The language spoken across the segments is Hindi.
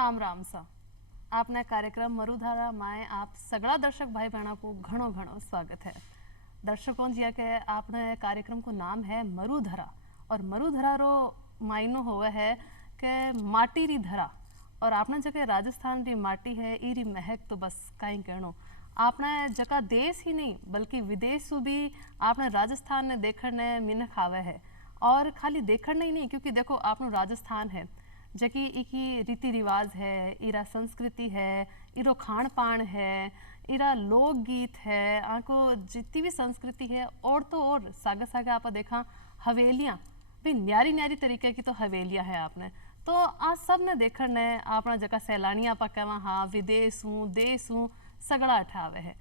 राम राम सा आपने कार्यक्रम मरुधारा माए आप सगड़ा दर्शक भाई बहनों को घणो घणो स्वागत है। दर्शकों जी के आपने कार्यक्रम को नाम है मरुधरा और मरुधरा रो मायनो होवे है कि माटी री धरा और आपने जगह राजस्थान री माटी है इरी महक तो बस कहीं कहनो आपने जगह देश ही नहीं बल्कि विदेश से भी आपने राजस्थान ने देखने मिनख आवे है और खाली देखने ही नहीं क्योंकि देखो आपनो राजस्थान है जकी इकी रीति रिवाज है इरा संस्कृति है इरो खान पान है इरा लोकगीत है आको जितनी भी संस्कृति है और तो और सागा सागा आप देखा हवेलियां भी न्यारी न्यारी तरीके की तो हवेलियां है आपने तो आज सब ने देखने अपना जगह सैलानी आप कहवा हाँ विदेश हूँ देश हूँ सगड़ा अठावे है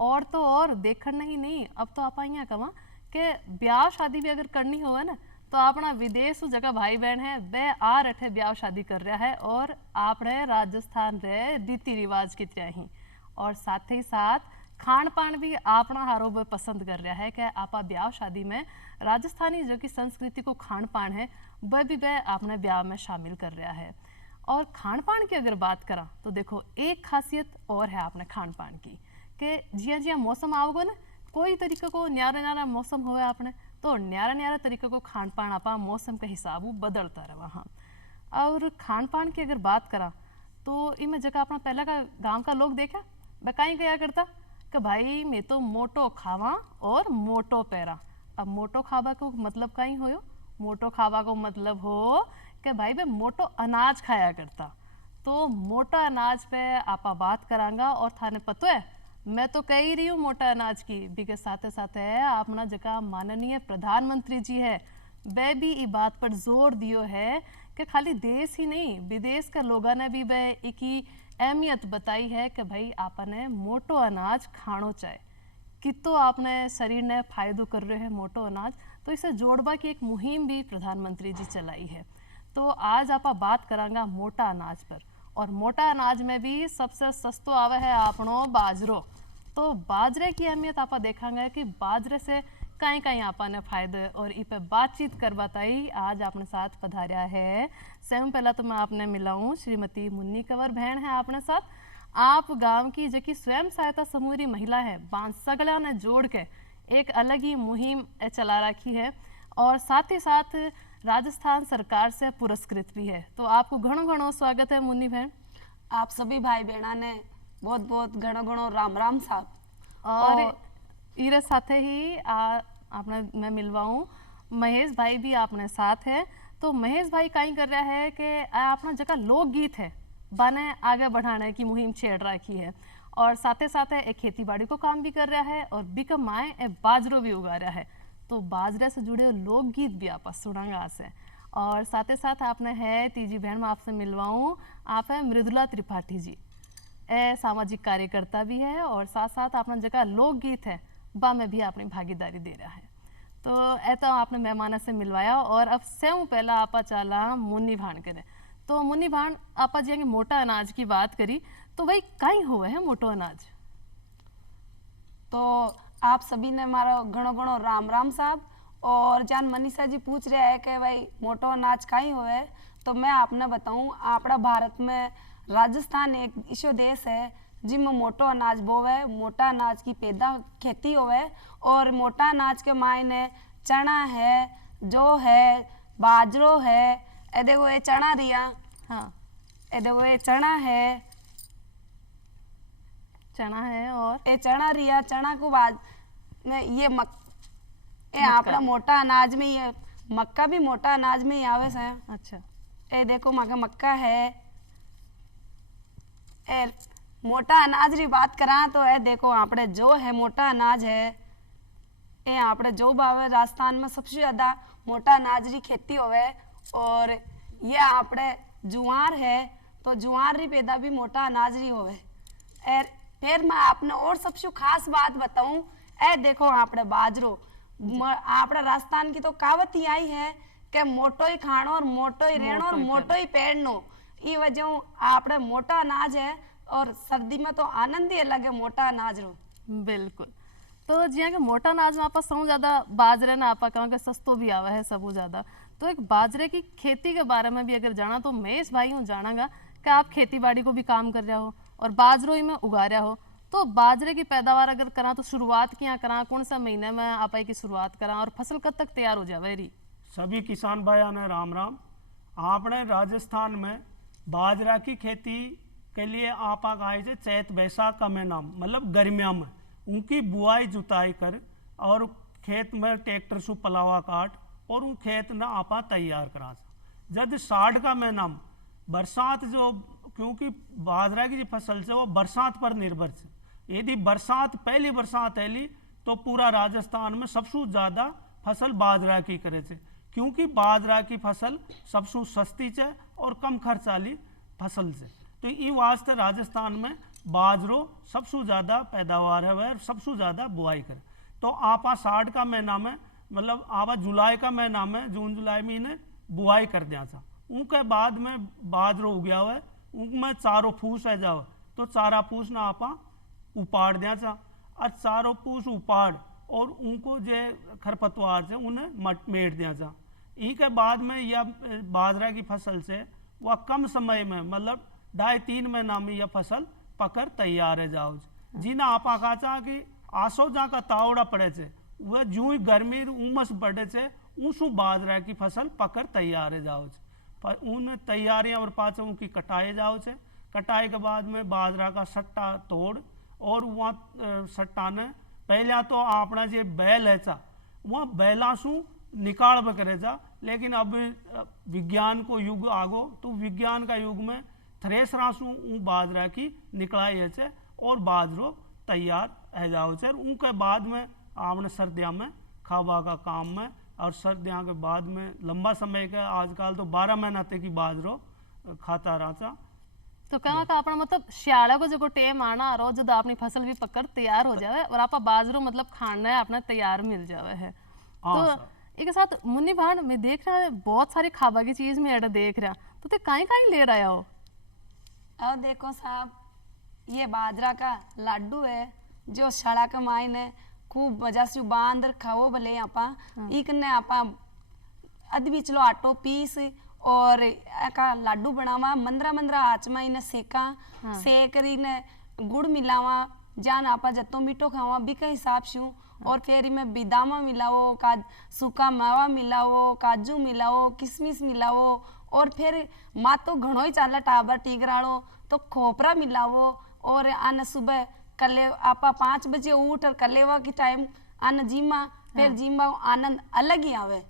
और तो और देखना ही नहीं अब तो आप यहाँ कहवा कि ब्याह शादी भी अगर करनी हो ना तो अपना विदेश जगह भाई बहन है वे आ रहे ब्याह शादी कर रहा है और आपने राजस्थान रे रीति रिवाज की तरह ही और साथ ही साथ खान पान भी अपना हारो पसंद कर रहा है कि आपा ब्याह शादी में राजस्थानी जो की संस्कृति को खान पान है वह भी वह अपने ब्याह में शामिल कर रहा है। और खान पान की अगर बात करा तो देखो एक खासियत और है अपने खान पान की कि जिया जिया मौसम आओगे ना कोई तरीके को न्यारा न्यारा मौसम हो आपने तो न्यारा न्यारा तरीके को खान पान आपा मौसम के हिसाब बदलता रहा हाँ। और खान पान की अगर बात करा तो इमें जगह अपना पहला का गांव का लोग देखा वह कहीं गया करता कि भाई मैं तो मोटो खावा और मोटो पैरा। अब मोटो खावा को मतलब कहीं हो मोटो खावा को मतलब हो कि भाई वे मोटो अनाज खाया करता तो मोटा अनाज पे आपा बात करांगा और थाने पता है मैं तो कह ही रही हूँ मोटा अनाज की भी के साथ है अपना जगह माननीय प्रधानमंत्री जी है वह भी इस बात पर जोर दियो है कि खाली देश ही नहीं विदेश के लोगों ने भी वह की अहमियत बताई है कि भाई आपने मोटो अनाज खानो चाहे कि तो आपने शरीर ने फायदो कर रहे हैं मोटो अनाज तो इसे जोड़वा की एक मुहिम भी प्रधानमंत्री जी चलाई है। तो आज आप बात करांगा मोटा अनाज पर और मोटा अनाज में भी सबसे सस्तो आवे है आपनो बाजरो। तो बाजरे की अहमियत आप देखेंगे कि बाजरे से कहीं कहीं आपने फायदे और इस पे बातचीत करवाताई आज अपने साथ पधारिया है। स्वयं पहला तो मैं आपने मिलाऊं श्रीमती मुन्नी कंवर बहन है अपने साथ आप गांव की जो कि स्वयं सहायता समूह री महिला है सगला ने जोड़ के एक अलग ही मुहिम चला रखी है और साथ ही साथ राजस्थान सरकार से पुरस्कृत भी है। तो आपको घणो घणो स्वागत है मुन्नी बहन। आप सभी भाई बहना ने बहुत बहुत घणो घणो राम राम साहब। और इरे साथे ही आपने मैं मिलवाऊं महेश भाई भी आपने साथ है। तो महेश भाई कहीं कर रहा है कि अपना जगह लोकगीत है बने आगे बढ़ाने की मुहिम छेड़ रखी है और साथ ही एक खेती बाड़ी को काम भी कर रहा है और बिकम माए बाजरो भी उगा रहा है। तो बाजरे से जुड़े लोकगीत भी आप सुनांगा से और साथ ही साथ आपने है तीजी बहन में आपसे मिलवाऊं आप है मृदुला त्रिपाठी जी सामाजिक कार्यकर्ता भी है और साथ साथ अपना जगह लोकगीत है बा में भी अपनी भागीदारी दे रहा है। तो तो आपने मेहमान से मिलवाया और अब सेव पहला आपा चाला मुन्नी भाण करे। तो मुन्नी भाण आपा जी मोटा अनाज की बात करी तो भाई कहीं हुए है मोटो अनाज। तो आप सभी ने मारा घणो घणो राम राम साहब। और जान मनीषा जी पूछ रहे हैं कि भाई मोटो अनाज कहीं हुए तो मैं आपने बताऊं अपना भारत में राजस्थान एक ऐसो देश है जिसमें मोटो अनाज बोवे मोटा अनाज की पैदा खेती होवे और मोटा अनाज के मायने चना है जौ है बाजरो है ए देखो ये चना रिया हाँ ए देखो ये चना है और ये चना रिया चना को बाद में ये ये अपना मोटा अनाज में ये मक्का भी मोटा अनाज में ही आवे से। अच्छा ए देखो मक्का है ए मोटा अनाज री बात करा तो ए देखो आपने जो है मोटा अनाज है ये आपने जो बावे राजस्थान में सबसे ज्यादा मोटा अनाज री खेती होवे और ये आपने जुआर है तो जुआर री पैदा भी मोटा अनाज री होवे। फिर मैं आपने और सबसे खास बात बताऊं ए देखो आपने बाजरो आपने राजस्थान की तो कहावत ही आई है कि मोटो ही खानो और मोटो ही रहनो और मोटो ही पहननो ये वजह आपने मोटा अनाज है और सर्दी में तो आनंद ही अलग है मोटा अनाज रो। बिल्कुल। तो जिया के मोटा अनाज में आप सौ ज्यादा बाजरे ना आप कहोगे सस्तो भी आवा है सबू ज्यादा तो एक बाजरे की खेती के बारे में भी अगर जाना तो महेश भाई हूँ जानागा कि आप खेती बाड़ी को भी काम कर रहे हो और बाजरो ही में उगा रहे हो, तो बाजरे की पैदावार अगर करा तो शुरुआत क्या करा, कौन सा महीने में आप की शुरुआत करा और फसल कब तक तैयार हो जावे री? सभी किसान भाइयों ने राम राम। आपने राजस्थान में बाजरा की खेती के लिए आप आए थे चैत बैसाख का महीना, मतलब गर्मिया में उनकी बुआई जुताई कर और खेत में ट्रैक्टर से पलावा काट और उन खेत न आपा तैयार करा। जब साढ़ का महीना बरसात जो, क्योंकि बाजरा की जो फसल से वो बरसात पर निर्भर है, यदि बरसात पहली बरसात आली तो पूरा राजस्थान में सबसे ज़्यादा फसल बाजरा की करे छे, क्योंकि बाजरा की फसल सबसे सस्ती है और कम खर्च वाली फसल से। तो ये वास्ते राजस्थान में बाजरो सबसे ज़्यादा पैदावार है वह सबसे ज़्यादा बुआई करे। तो आपा साढ़ का महीना में, मतलब आवा जुलाई का महीना में, जून जुलाई में इन्हें बुआई कर दिया था। उनके बाद में बाजरो उगया हुआ है, उनमें चारों फूस है जाओ, तो चारा फूस ना आपा उपाड़ दिया था और चारों फूस उपाड़ और उनको जो खरपतवार से उन्हें मेट दिया था। इनके बाद में यह बाजरा की फसल से वह कम समय में, मतलब 2.5-3 महीना में यह फसल पकर तैयार है जाओ। जिन्हें आप कहा चाह कि आसो जहाँ का तावड़ा पड़े थे वह जू ही गर्मी उमस बढ़े थे ऊसू बाजरा की फसल पकर तैयार है जाओ। उन तैयारियां और पाछे उनकी कटाई जाओ छे। कटाई के बाद में बाजरा का सट्टा तोड़ और वहाँ सट्टा ने पहला तो अपना जो बैल है चा वहाँ बैलासू निकाल करे जा, लेकिन अब विज्ञान को युग आगो तो विज्ञान का युग में थ्रेसरासू बाजरा की निकलाई है और बाजरो तैयार है जाओ छे। उनके बाद में आपने सर्दियों में खावा का काम में, और सर्दियों के बाद में लंबा समय का आजकल तो 12 महीना तक की बाजरो खाता रहा। तो कहाँ का अपना मतलब श्याला को जो टेम आना रो जब अपनी फसल भी पकड़ तैयार हो जावे और आपा बाजरो मतलब खाना है अपना तैयार मिल जावे है। तो एक साथ मुन्नी भान में देख रहा है बहुत सारी खाबा की चीज में एडा देख रहा, तो ते काई काई ले रहा हो? अब देखो साहब, ये बाजरा का लाडू है जो सड़ा का मायने खूब वजह से बांध खाओ भले आपा एक ने आपा अध बिचलो आटो पीस और का लाडू बनावा, मंद्रा मंद्रा आँच में इन्हें सेका, सेक ने गुड़ मिलावा, जान आपा जत्तो मीठो खावा भी के हिसाब से, और फिर इमें बिदामा मिलाओ, सूखा मावा मिलाओ, काजू मिलाओ, किशमिश मिलाओ, और फिर माँ तो घणो ही चाला टाबर टीगराड़ो तो खोपरा मिलाओ, और आन सुबह कले आपा 5 बजे उठ और कलेवा की टाइम आन जीमा, फिर जीमा आनंद अलग ही आवे।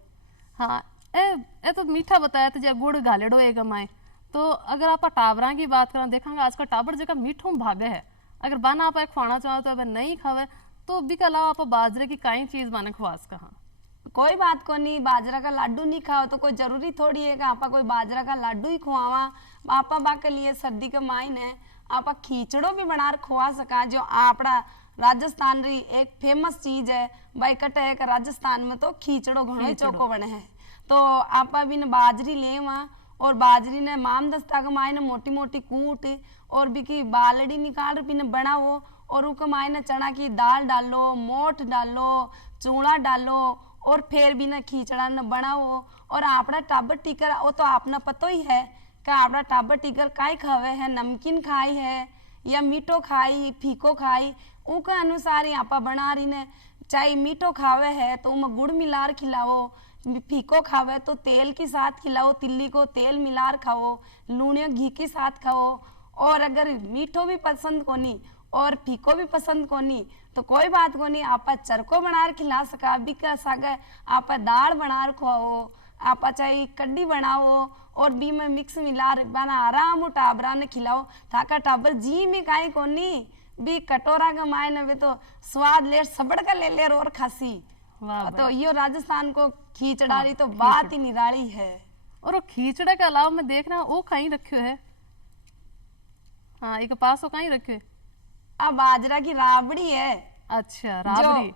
हाँ, ए तो मीठा बताया तो गुड़ घालेड़ो एक माए। तो अगर आप टाबरा की बात करें देखेंगे आज का टाबर जगह मीठो भागे है, अगर बाना आप एक खाना चाहो तो अगर नहीं खावे तो भी के अलावा आप बाजरे की काई चीज बाने खवास कहा? कोई बात को नहीं, बाजरा का लाडू नहीं खाओ तो कोई जरूरी थोड़ी है कि आपा कोई बाजरा का लाडू ही खुआवा। आपा बा के लिए सर्दी के माइन है आपा खींचड़ो भी बना खुआ सका, जो आपड़ा राजस्थान री एक फेमस चीज है भाई कटे है राजस्थान में तो खींचड़ो घणो ही चौको बने है। तो आपा भी न बाजरी ले वहाँ और बाजरी ने माम दस्ता के मायने मोटी मोटी कूट और भी की बालड़ी निकाल भी न बनाओ और उनके मायने चना की दाल डालो, मोठ डालो, चूड़ा डालो और फिर भी न खींचड़ा न बनाओ। और आपड़ा टाबर टीकर वो तो आपना पतो ही है कि आपड़ा टाबर टीकर काई खावे है, नमकीन खाई है या मीठो खाई फीको खाई, उनके अनुसार ही आपा बना रही ने। चाहे मीठो खावे है तो उनमें गुड़ मिलार खिलाओ, फीको खावे तो तेल के साथ खिलाओ, तिल्ली को तेल मिलार खाओ, लूणियों घी के साथ खाओ। और अगर मीठो भी पसंद कोनी और फीको भी पसंद कोनी तो कोई बात कोनी, आप चरको बनार खिला सका भी कर सके, आप दाल बनार खुआओ, आप चाहे कड्डी बनाओ और बी में मिक्स मिलार बना आराम टाबरा ने खिलाओ ताका टाबर जी में काई कोनी भी कटोरा के मायने भी तो स्वाद ले सबड़ का ले ले और खासी। तो यो राजस्थान को खींचड़ारी तो बात ही निराली है। और वो खींचड़े के अलावा मैं देख रहा हूँ वो कहीं रखे है, हाँ एक पास वो कहीं रखे, अब बाजरा की राबड़ी है। अच्छा राबड़ी,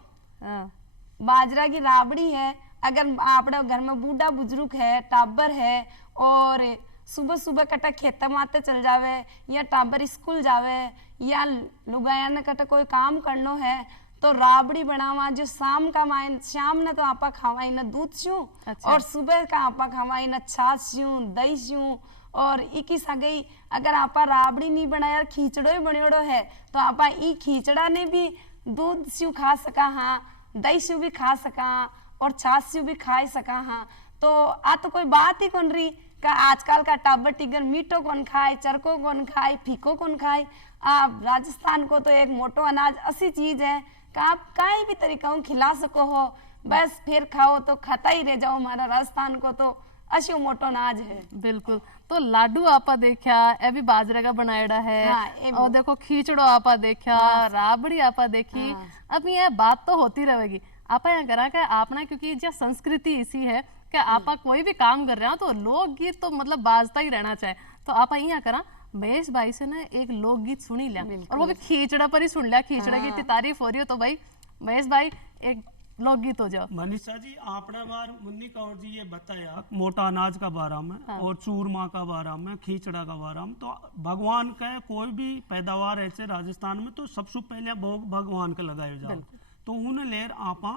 बाजरा की राबड़ी है। अगर आपड़ा घर में बूढ़ा बुजुर्ग है, टाबर है और सुबह सुबह कटा खेत माते चल जावे या टाबर स्कूल जावे या लुगाया ने कटा कोई काम करनो है तो राबड़ी बनावा, जो शाम का माइन शाम ने तो आपा खावाई ना दूध छू। अच्छा। और सुबह का आपा खावाई ना छाछ छू, दही छू और इकी सगई अगर आपा राबड़ी नहीं बनाया खींचड़ो ही बनियोड़ो है तो आपा ई खींचड़ा ने भी दूध स्यू खा सका हाँ, दही स्यू भी खा सका और छाछ स्यू भी खा सका हाँ। तो आ तो कोई बात ही कौन रही का आजकल का टाबर टिगर मीठो कौन खाए, चरको कौन खाए, फीको कौन खाए। आप राजस्थान को तो एक मोटो अनाज ऐसी चीज है कि आप कहीं भी तरीका खिला सको हो, बस फिर खाओ तो खाता ही रह जाओ। हमारा राजस्थान को तो अशो मोटो अनाज है। बिल्कुल। तो लाडू आपा देखा ए भी बाजरे का बनाएड़ा है हाँ, ए भी। और देखो खींचड़ो आपा देखा, राबड़ी आपा देखी। अब ये बात तो होती रहेगी। आपा यहाँ करा के आपने क्योंकि जो संस्कृति इसी है कि आपा कोई भी काम कर रहे हो तो लोकगीत तो मतलब बाजता ही रहना चाहिए। तो आपा यहाँ करा महेश भाई से ना एक लोकगीत सुनी लिया और वो भी खींचड़ा पर ही सुन लिया। खींचड़ा की इतनी तारीफ हो रही हो तो भाई महेश भाई एक लोकगीत हो जाओ। मनीषा जी आपने बार मुन्नी कौर जी ये बताया मोटा अनाज का बारे में और चूरमा का बारे में, खींचड़ा का बारे में। तो भगवान का कोई भी पैदावार ऐसे राजस्थान में तो सबसे पहले भोग भगवान के लगाए जाओ। तो उन लेर आपा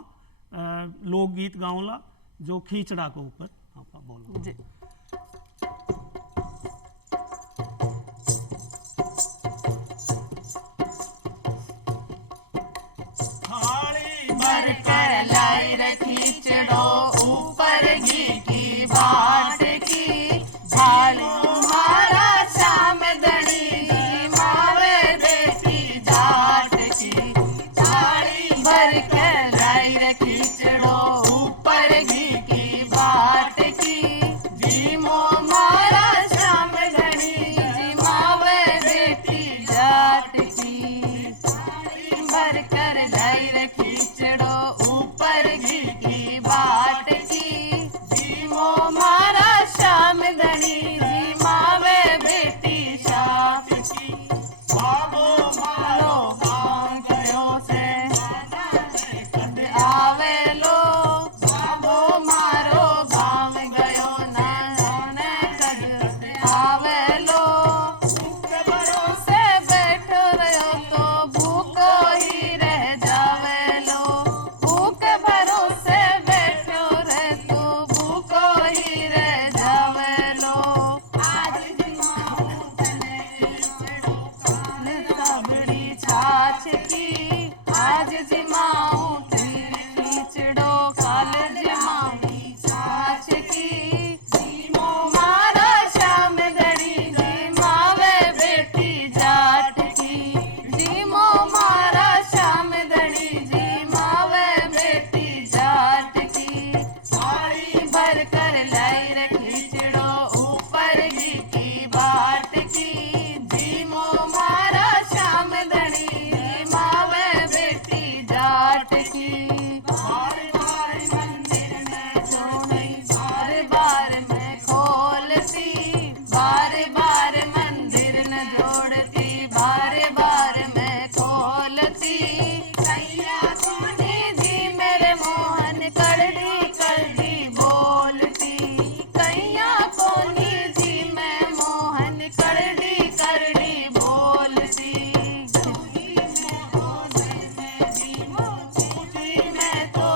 लोकगीत गाँवला जो खींचड़ा के ऊपर आपा बोलो जी। भर कर लाई रे खींचड़ो ऊपर घी की बाट की, भालू मारा शाम दणी मावे बेटी जाट की। थाली भर कर लाई रे खींचड़ो ऊपर घी की बाट की, जीमो मारा शाम दणी मावे बेटी जाट की। भर कर लाई रे खींचड़ो ऊपर घी की बाट की, जीमो मारा शाम धनी जी मावे बेटी शाप की। बाबो मारो गाँव गयो से कद आवे लो, बाबो मारो गाँव गयो ना कद आवे लो। भरोसे बैठो रहो तो भूखो ही रह जावे लो, भूख भरोसे बैठो रहे तो भूखो ही रह जावे लो। आज जिमाऊं तने खींचड़ो काल सबड़ी छाछ की, आज जिमाऊं तने खींचड़ो काल जिमाऊं छाछ की। जीमो मारा शाम दड़ी जी मावे बेटी जाट की, जीमो मारा शाम दड़ी जी मावे बेटी जाट की। थाली भर कर लाई रे खींचड़ो ऊपर घी की बाट की, जीमो मारा शाम दड़ी जी मावे बेटी जाट की। बार बार मंदिर में जोड़ी बार बार मैं खोलती, बार बार मंदिर न जोड़ती बार बार मैं खोलती। कैया कोनी जी मेरे मोहन कड़डी कड़डी बोलती, कैया कोनी जी मैं मोहन कड़डी कड़डी बोलती। मैं तो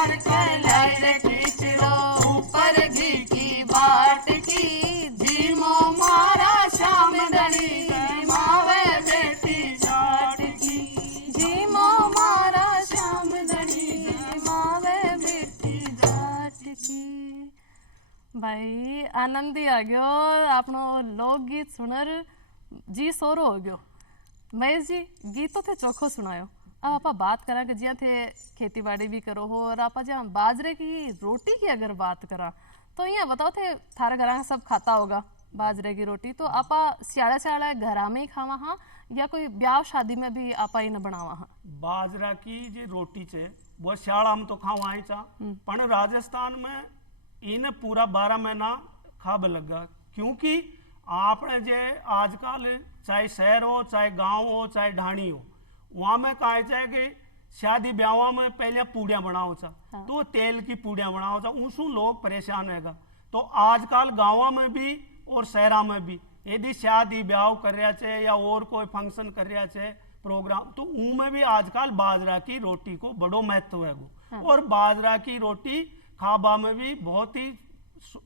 मार के लाई रे खींचड़ो ऊपर घी की बाट की धीमो मारा श्याम धनी मावे बेटी जाट की धीमो मारा श्याम धनी मावे बेटी जाट की। भाई आनंद ही आ गयो आपनो लोकगीत सुनर जी सोरो हो गयो। महेश जी गीत तो थे चोखो सुनायो। अब आप बात करा कि जिया थे खेती बाड़ी भी करो हो और आप जहाँ बाजरे की रोटी की अगर बात करा तो यहाँ बताओ थे थारे घर सब खाता होगा बाजरे की रोटी, तो आप स्याड़ा स्याड़ा घरा में ही खावा हाँ या कोई ब्याह शादी में भी आप ही न बनावा हाँ? बाजरा की जे रोटी छे वो शाला में तो खावा ही चा पण राजस्थान में इन पूरा 12 महीना खाब लगा, क्योंकि आपने जे आजकल चाहे शहर हो चाहे गांव हो चाहे ढाणी हो वहां में कहा चाहे कि शादी ब्याह में पहले पूड़ियां बनाओ चा तो तेल की पूड़ियां बनाओ चा उसू लोग परेशान रहेगा। तो आजकल गाँव में भी और शहरा में भी यदि शादी ब्याह कर रहा है या और कोई फंक्शन कर रहा है प्रोग्राम तो उनमें भी आजकल बाजरा की रोटी को बड़ो महत्व है। और बाजरा की रोटी खाबा में भी बहुत ही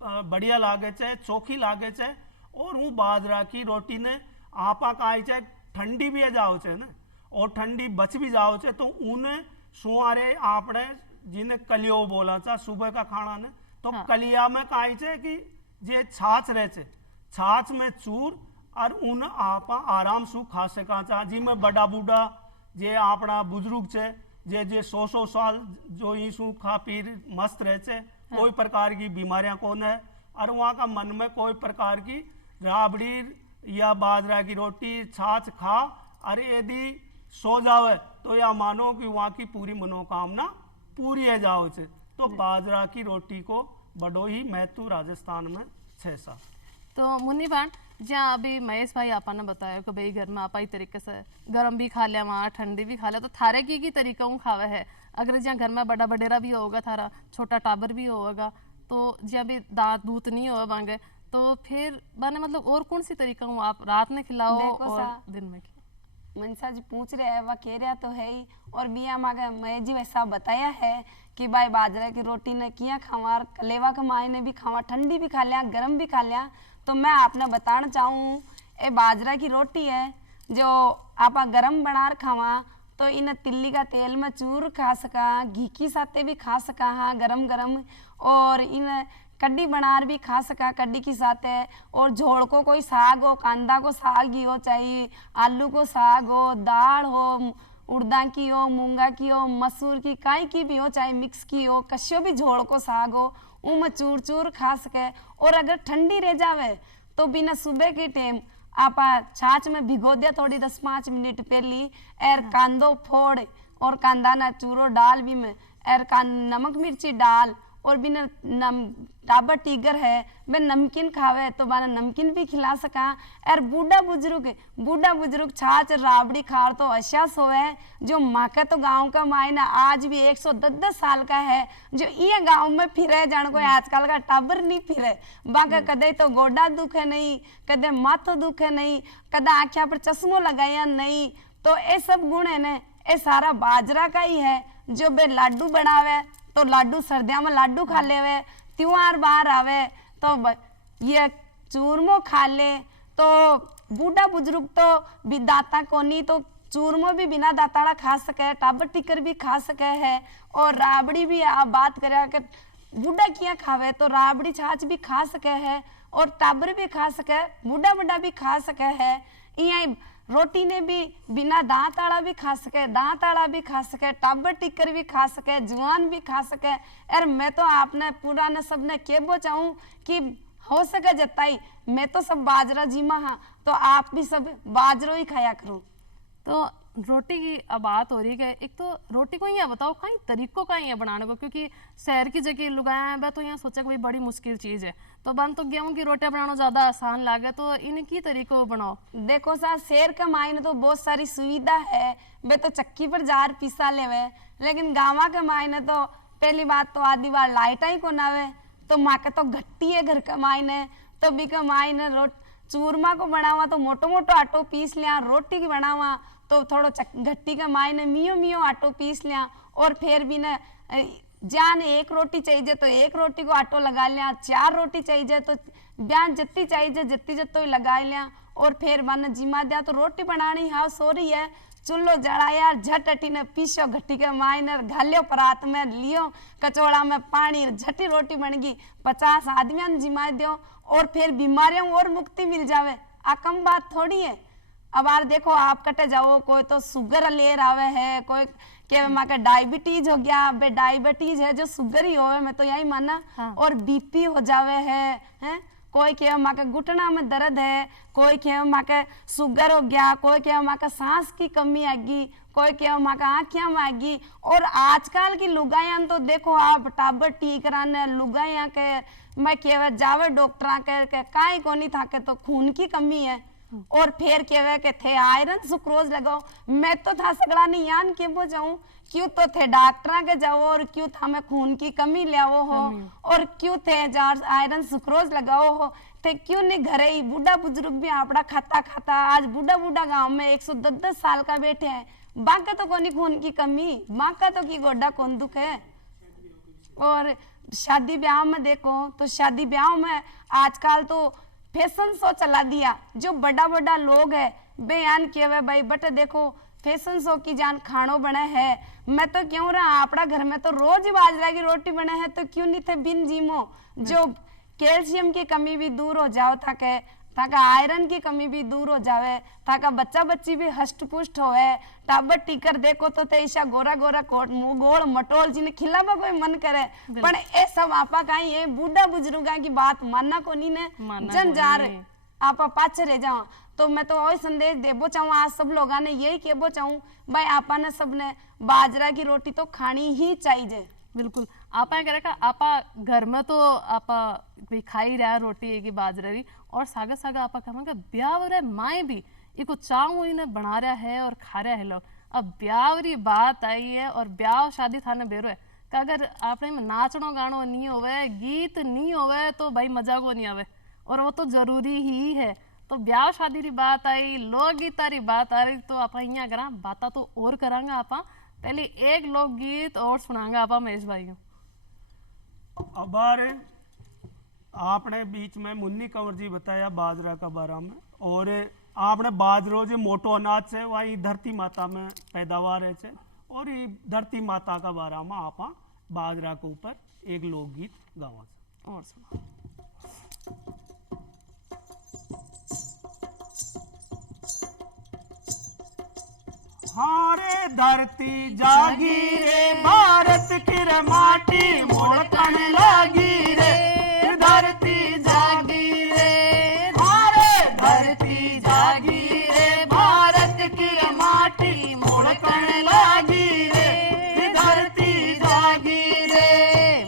बढ़िया लागे छे, चोखी लागे छे। और वो बाजरा की रोटी ने आपा कहा चाहे ठंडी भी जाओ छे ना और ठंडी बच भी जाओ छे तो उन्हें सुआरे आपने जिन्हें कलियो बोला था सुबह का खाना ने तो कलिया में कहा छे कि जे छाछ रहे छे छाछ में चूर और उन आपा आराम से खा सका चा जिसमें बड़ा बूढ़ा जे अपना बुजुर्ग छे जे जे 100 साल जो ईसु खा पी मस्त रहे छे कोई प्रकार की बीमारियां कौन है और वहाँ का मन में कोई प्रकार की राबड़ी या बाजरा की रोटी छाछ खा और यदि सो जावे तो या मानो कि वहाँ की पूरी मनोकामना पूरी है जाओ छे। तो बाजरा की रोटी को बड़ो ही महत्व राजस्थान में छे सा। तो मुन्नी बाण जहाँ अभी महेश भाई आपा ने बताया कि भाई घर में आपा ही तरीके से गर्म भी खा लिया वहाँ ठंडी भी खा लिया, तो थारे की तरीका हूँ खावे है अगर जहाँ घर में बड़ा बडेरा भी होगा थारा छोटा टाबर भी होगा तो जहाँ भी दांत दूत नहीं होगा बांगे तो फिर बाने मतलब और कौन सी तरीका हूँ आप रात में खिलाओ और दिन में मनसा जी पूछ रहे हैं वह कह रहा तो है ही और बिया मांगे मैं जी वैसा बताया है कि भाई बाजरा की रोटी ने किया खावा कलेवा के माई ने भी खावा ठंडी भी खा लिया गर्म भी खा लिया। तो मैं आपने बताना चाहूँ ये बाजरा की रोटी है जो आप गरम बना खावा तो इन तिल्ली का तेल में चूर खा सका घी की साथे भी खा सका हाँ गरम गरम और इन कड्डी बनार भी खा सका कड्डी की साथ है। और झोल को कोई साग हो कांदा को साग ही हो चाहिए आलू को साग हो दाल हो उड़दा की हो मूंगा की हो मसूर की काई की भी हो चाहे मिक्स की हो कश्यो भी झोल को साग हो उम चूर चूर खा सके। और अगर ठंडी रह जावे तो बिना सुबह के टाइम आप छाछ में भिगो दिया थोड़ी 10-5 मिनट पहली एर कांदो फोड़ और कांदा ना चूरो डाल भी में एर नमक मिर्ची डाल और बिना टाबर टीगर है बे नमकीन खावे तो बाना नमकीन भी खिला सका। और बूढ़ा बुजुर्ग छाछ राबड़ी खार तो अच्छा सोए जो माँ का तो गांव का मायना आज भी 110 साल का है जो ये गांव में फिरे जान कोई आजकल का टाबर नहीं फिरे बाका कदे तो गोडा दुखे नहीं कदे माथो दुखे नहीं कदा आँखिया पर चश्मो लगाया नहीं। तो ये सब गुण है ने ये सारा बाजरा का ही है जो बे लाडू बनावे तो लाडू सर्दियों में लाडू खा ले त्योहार बाहर आवे तो ये चूरमो खा ले तो बूढ़ा बुजुर्ग तो भी दाता को नहीं तो चूरमो भी बिना दाताड़ा खा सके टाबर टिकर भी खा सके है। और राबड़ी भी आप बात करें कि बूढ़ा किया खावे तो राबड़ी छाछ भी खा सके है और टाबर भी खा सके बूढ़ा भी खा सके है। यहाँ रोटी ने भी बिना दांत आड़ा भी खा सके दांत आड़ा भी खा सके टाबर टिकर भी खा सके जवान भी खा सके। यार मैं तो आपने पूरा ने सबने के बो चाहूँ कि हो सके जताई मैं तो सब बाजरा जीमा हाँ तो आप भी सब बाजरो ही खाया करो। तो रोटी की अब बात हो रही है एक तो रोटी को यहाँ बताओ कहीं तरीकों का यहाँ बनाने को क्योंकि शहर की जगह लुगाया है तो यहाँ सोचा कि बड़ी मुश्किल चीज़ है तो बन तो गेहूं की रोटियां बनाना ज़्यादा आसान लागे तो इनकी तरीकों बनाओ। देखो सा शहर का मायने तो बहुत सारी सुविधा है बे तो चक्की पर जार पीसा लेवे लेकिन गाँव के मायने तो पहली बात तो आधी बार लाइट ही को नावे तो माँ के तो घट्टी है घर का मायने तो बी का मायने चूरमा को बनावा तो मोटो मोटो आटो पीस लिया रोटी की बनावा तो थोड़ो घट्टी का मायने मियो आटो पीस लिया और फिर भी न जान एक रोटी चाहिए तो एक रोटी को आटो लगा लिया, 4 रोटी चाहिए तो ब्यान जितनी चाहिए जितनी जितो ही लगा लिया और फिर मन जिमा दिया तो रोटी बनानी हाँ सो रही है, चूल्हो जलाया झट अटी ने पीसो घटी के माइनर घालियो परात में लियो कचौड़ा में पानी झटी रोटी बन गई, 50 आदमियों ने जिमा दियो और फिर बीमारियों और मुक्ति मिल जावे। आ कम बात थोड़ी है। अब यार देखो आप कटे जाओ, कोई तो शुगर ले आवे है, कोई के माँ का डायबिटीज हो गया, बे डायबिटीज है जो शुगर ही होवे मैं तो यही माना। हाँ। और बीपी हो जावे है कोई के माँ के घुटना में दर्द है, कोई के माँ के शुगर हो गया, कोई के माँ का सांस की कमी आएगी, कोई के माँ का आँखियाँ में आएगी। और आजकल की लुगाइयां तो देखो आप टाबर टी कराने लुगाइयां के मैं केवे जावे डॉक्टर के काई कोनी था के तो खून की कमी है और फिर केवे के थे आयरन सुक्रोज लगाओ। मैं तो था सगड़ा नहीं यान के वो जाऊं क्यों तो थे डॉक्टर के जाओ और क्यों था मैं खून की कमी ले आओ हो और क्यों थे जार आयरन सुक्रोज लगाओ हो थे क्यों नहीं घरे ही बूढ़ा बुजुर्ग भी आपड़ा खाता खाता आज बूढ़ा बूढ़ा गांव में 110 साल का बैठे हैं, बाका तो कोनी खून की कमी, बाका तो की गोड्डा कौन दुख है। और शादी ब्याह में देखो तो शादी ब्याह में आजकल तो फैशन शो चला दिया, जो बड़ा बड़ा लोग है बयान किए हुए भाई बट देखो फैशन शो की जान खानो बने है। मैं तो क्यों रहा अपना घर में तो रोज बाजरा की रोटी बने है तो क्यों नहीं थे बिन जीमो, जो कैल्शियम की कमी भी दूर हो जाओ ताका आयरन की कमी भी दूर हो जावे, ताका बच्चा बच्ची भी हष्ट पुष्ट होवे। टाबर टीकर देखो तो तेईसा गोरा गोरा कोट मुंह गोड़ मटोल जिन्हें खिलावा कोई मन करे, पर ए सब आपा काई ये बूढ़ा बुजुर्गा की बात मानना को नहीं ने जन जा रहे आपा पाछे रह जाओ। तो मैं तो वही संदेश देबो चाहूँ आज सब लोगों ने यही कहबो चाहूँ भाई आपा ने सबने बाजरा की रोटी तो खानी ही चाहिए। बिल्कुल आपा कह रहा आपा घर में तो आपा कोई खाई रहा रोटी की बाजरा और सागा सागा आपा कहा ब्याह रे माए भी इको चाऊ इन्हें बना रहा है और खा रहा है लोग। अब ब्याह री बात आई है और ब्याह शादी थाने बेरो है कि अगर आपने नाचनो गानो नहीं होवे गीत नहीं होवे तो भाई मजा को नहीं आवे और वो तो जरूरी ही है। तो ब्याह शादी री बात आई लोकगीत री बात आ रही तो आप यहाँ करा बात तो और करांगा आपा पहले एक लोकगीत और सुनांगा आपा महेश भाई। अब आपने बीच में मुन्नी कंवर जी बताया बाजरा का बारे में और आपने बाजरो जो मोटो अनाज है वही धरती माता में पैदावार है और ये धरती माता का बारे में आप बाजरा के ऊपर एक लोकगीत गावा और सुना। हारे धरती जागी रे भारत की रे माटी मोड़कन लागी रे, धरती जागी रे हारे धरती जागी रे भारत की रे माटी मोड़कन लागी रे, धरती जागी रे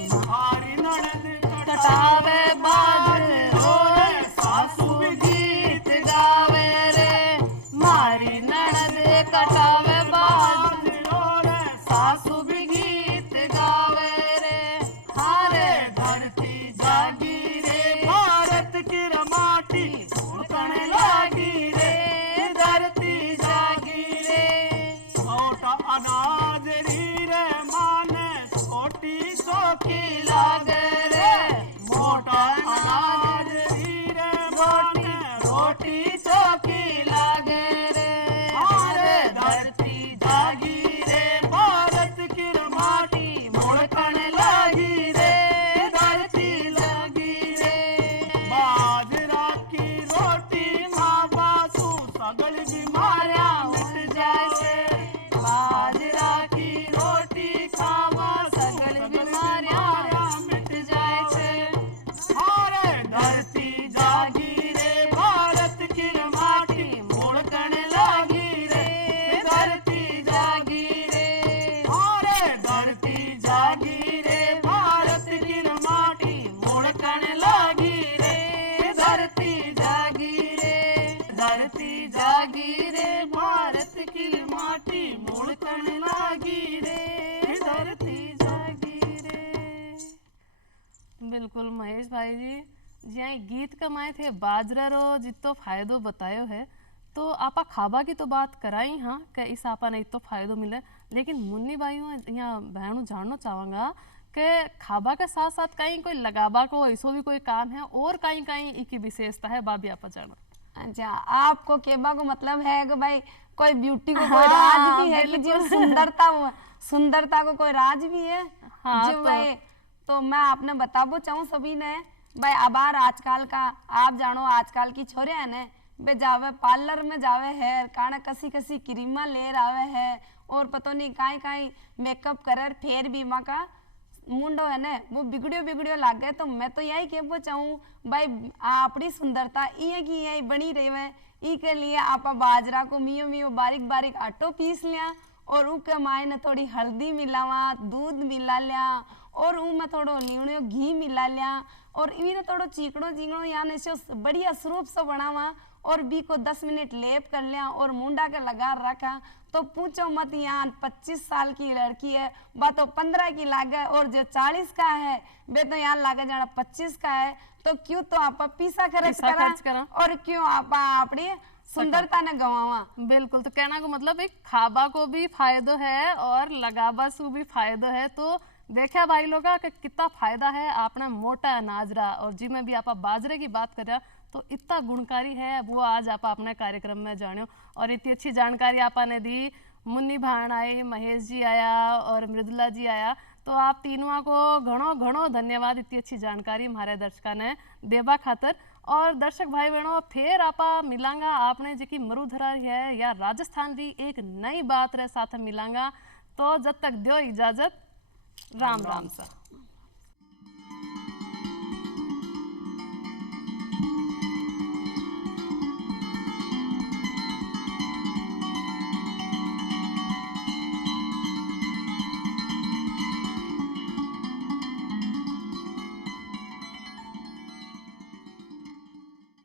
मारी ननद कटावे बाजरो रे सासू गीत गावे रे, मारी ननद कटावे बाजरो रे सासू भी गीत गावे रे। हारे धरती जागी रे भारत की रे माटी उड़कन लागी रे, धरती जागी रे मोटा अनाज री रे माने छोटी चौकी लागे रे, मोटा अनाज री रे माने रोटी चौकी लागे रे। हारे धरती जागी रे भारत की रे माटी मोड़कन लागी रे, धरती लागी रे बाजरा की रोटी माँ बासु सगल बीमारियां मिट जाए, बाजरा की रोटी खावा सगल बीमारियां मिट जाए। हारे धरती जागी रे भारत की रे माटी मोड़कन लागी रे, धरती जागी रे हारे धरती जागी रे भारत की रे माटी मोड़कन लागी रे, धरती जागी रे, धरती जागी रे भारत की रे माटी मोड़कन लागी रे, धरती जागी रे। बिल्कुल महेश भाई जी जी गीत कमाए थे बाजरा रो जितो फायदो बतायो है तो आपा खाबा की तो बात कराई हाँ कि इस आपा ने इतो फायदो मिले, लेकिन मुन्नी भाइयों यहाँ बहनों जानना चाहूँगा के खाबा के साथ साथ कहीं कोई लगाबा को ऐसो भी कोई काम है और कहीं कहीं इकी विशेषता है बाबी आप जाना। अच्छा, आपको केबा को मतलब है कि भाई कोई ब्यूटी को कोई राज भी है कि जो सुंदरता को कोई राज भी है। हाँ, जो भाई तो मैं आपने बताबो चाहूँ सभी ने भाई अबार आजकल का आप जानो आजकल की छोरे है ने बे जावे पार्लर में जावे है काना कसी कसी क्रीमा ले आवे है और पता नहीं काई काई मेकअप करे फिर भी माँ का मुंडो है ने वो बिगड़ियो लागे। तो मैं तो यही कहबो चाहूँ भाई अपनी सुंदरता ये की यही बनी रहे ई के लिए आप बाजरा को मियो मियो बारीक बारीक आटो पीस लिया और उके मायने थोड़ी हल्दी मिलावा दूध मिला लिया और ऊ में थोड़ो लीवणियो घी मिला लिया और इन्हें थोड़ो चीकड़ो यानी से बढ़िया स्वरूप से बनावा और बी को 10 मिनट लेप कर लिया और मुंडा के लगा रखा। तो पूछो मत, यहाँ 25 साल की लड़की है बा तो 15 की लागे और जो 40 का है वे तो यहाँ लागे जाना 25 का है। तो क्यों तो आप पीसा खर्च करा और क्यों आप अपनी सुंदरता ने गवावा। बिल्कुल, तो कहना को मतलब एक खाबा को भी फायदो है और लगाबा सु भी फायदो है। तो देखा भाई लोग का कितना फायदा है अपना मोटा अनाज रहा और जी में भी आप बाजरे की बात कर रहा तो इतना गुणकारी है वो आज आप अपने कार्यक्रम में जानो और इतनी अच्छी जानकारी आपने दी। मुन्नी भाण आई, महेश जी आया और मृदुला जी आया, तो आप तीनों को घणो घणो धन्यवाद इतनी अच्छी जानकारी हमारे दर्शकों ने देवा खातर। और दर्शक भाई बहनों फिर आप मिलांगा आपने जी मरुधरा है या राजस्थान की एक नई बात रे साथ मिलांगा। तो जब तक दो इजाजत, राम राम सा।